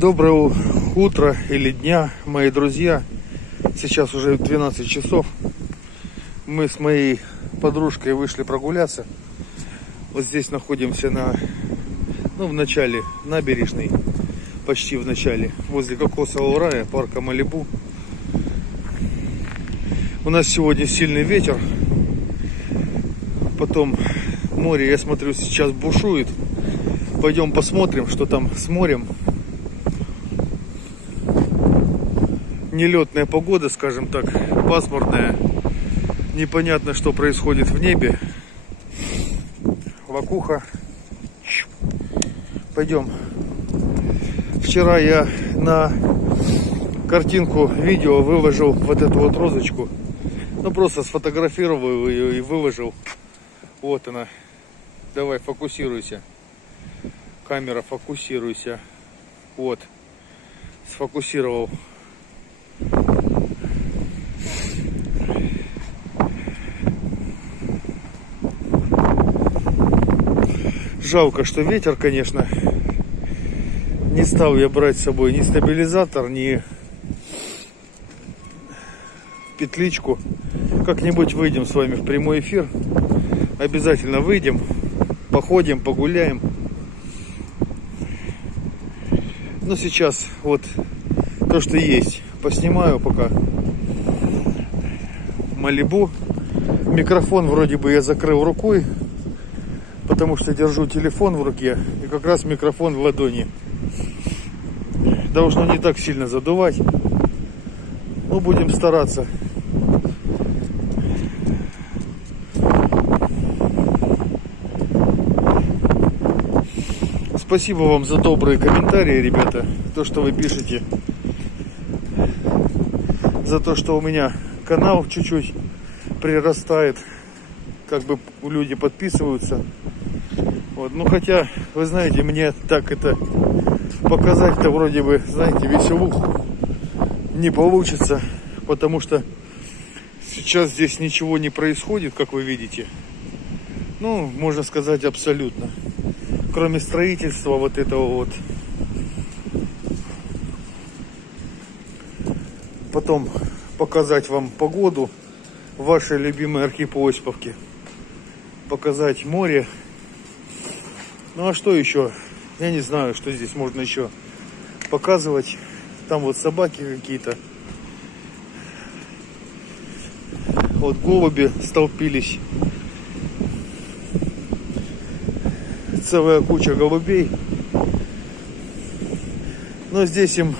Доброе утро или дня, мои друзья. Сейчас уже 12 часов. Мы с моей подружкой вышли прогуляться. Вот здесь находимся в начале набережной, почти в начале, возле Кокосового рая, парка Малибу. У нас сегодня сильный ветер. Потом море, я смотрю, сейчас бушует. Пойдем посмотрим, что там с морем. Нелетная погода, скажем так, пасмурная. Непонятно, что происходит в небе. Вакуха. Пойдем. Вчера я на картинку, видео выложил вот эту вот розочку. Просто сфотографировал ее и выложил. Вот она. Давай, фокусируйся. Камера, фокусируйся. Вот. Сфокусировал. Жалко, что ветер, конечно. Не стал я брать с собой ни стабилизатор, ни петличку. Как-нибудь выйдем с вами в прямой эфир. Обязательно выйдем, походим, погуляем. Но сейчас вот то, что есть. Поснимаю пока Малибу. Микрофон вроде бы я закрыл рукой, потому что держу телефон в руке, и как раз микрофон в ладони. Должно не так сильно задувать, но будем стараться. Спасибо вам за добрые комментарии, ребята, то, что вы пишете, за то, что у меня канал чуть-чуть прирастает, как бы люди подписываются. Вот. Хотя, вы знаете, мне так это показать-то вроде бы, знаете, веселуху не получится, потому что сейчас здесь ничего не происходит, как вы видите. Можно сказать, абсолютно. Кроме строительства вот этого вот. Потом показать вам погоду в вашей любимой Архипо-Осиповке. Показать море. А что еще? Я не знаю, что здесь можно еще показывать. Там вот собаки какие-то. Вот голуби столпились. Целая куча голубей. Но здесь им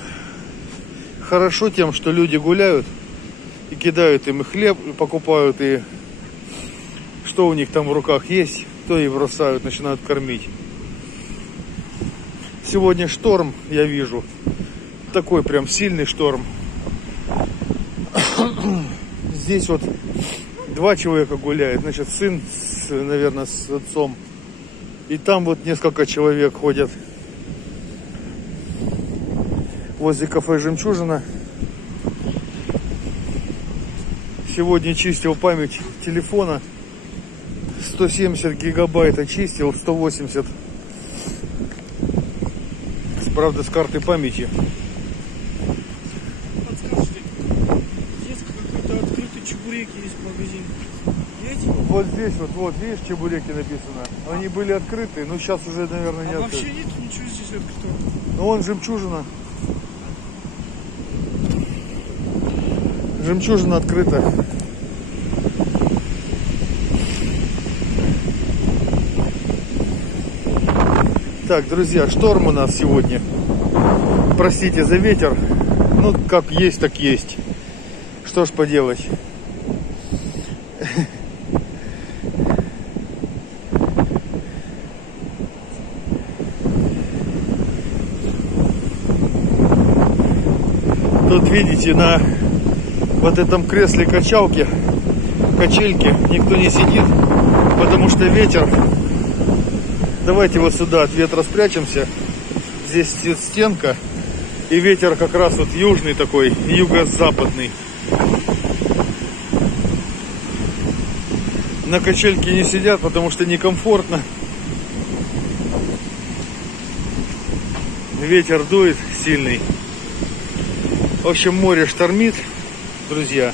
хорошо тем, что люди гуляют и кидают им и хлеб, и покупают, и что у них там в руках есть, то и бросают, начинают кормить. Сегодня шторм, я вижу. Такой прям сильный шторм. Здесь вот 2 человека гуляют. Значит, сын, наверное, с отцом. И там вот несколько человек ходят возле кафе «Жемчужина». Сегодня чистил память телефона. 170 гигабайт очистил, 180. Правда, с карты памяти. Подскажите, здесь какой-то открытый чебуреки есть магазин. Есть? Вот здесь вот, видишь, чебуреки написано. Они были открыты, но сейчас уже, наверное, не открыты. Вообще нет ничего здесь открытого. Он «Жемчужина». «Жемчужина» открыта. Так, друзья, шторм у нас сегодня. Простите за ветер. Как есть, так есть. Что ж поделать. Тут, видите, на вот этом кресле качельки никто не сидит, потому что ветер. Давайте вот сюда от ветра спрячемся. Здесь стенка, и ветер как раз вот южный такой, юго-западный. На качельке не сидят, потому что некомфортно. ветер дует сильный. В общем, море штормит, друзья.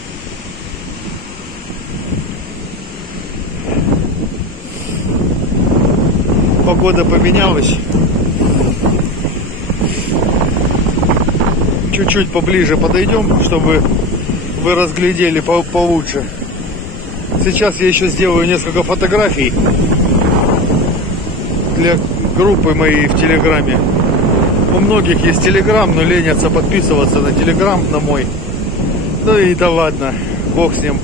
Погода поменялась. Чуть-чуть поближе подойдем, чтобы вы разглядели получше. Сейчас я еще сделаю несколько фотографий для группы моей в Телеграме. У многих есть Телеграм, но ленятся подписываться на Телеграм, на мой. Ну и да ладно, бог с ним.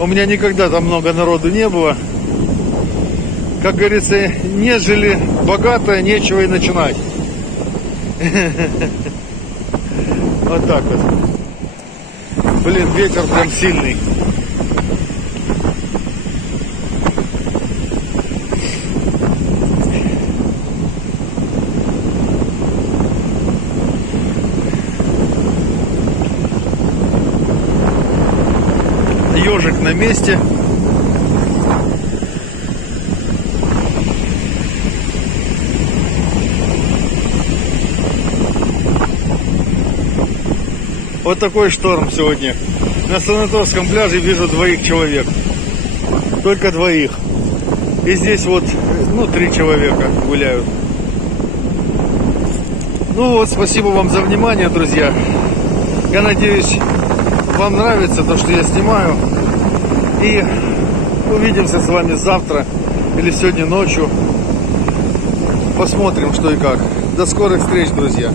У меня никогда там много народу не было. Как говорится, не жили богато, нечего и начинать. Вот так вот. Блин, ветер прям сильный. Ежик на месте. Вот такой шторм сегодня. На Санаторском пляже вижу 2 человек. Только 2. И здесь вот, 3 человека гуляют. Ну вот, спасибо вам за внимание, друзья. Я надеюсь, вам нравится то, что я снимаю. И увидимся с вами завтра или сегодня ночью. Посмотрим, что и как. До скорых встреч, друзья.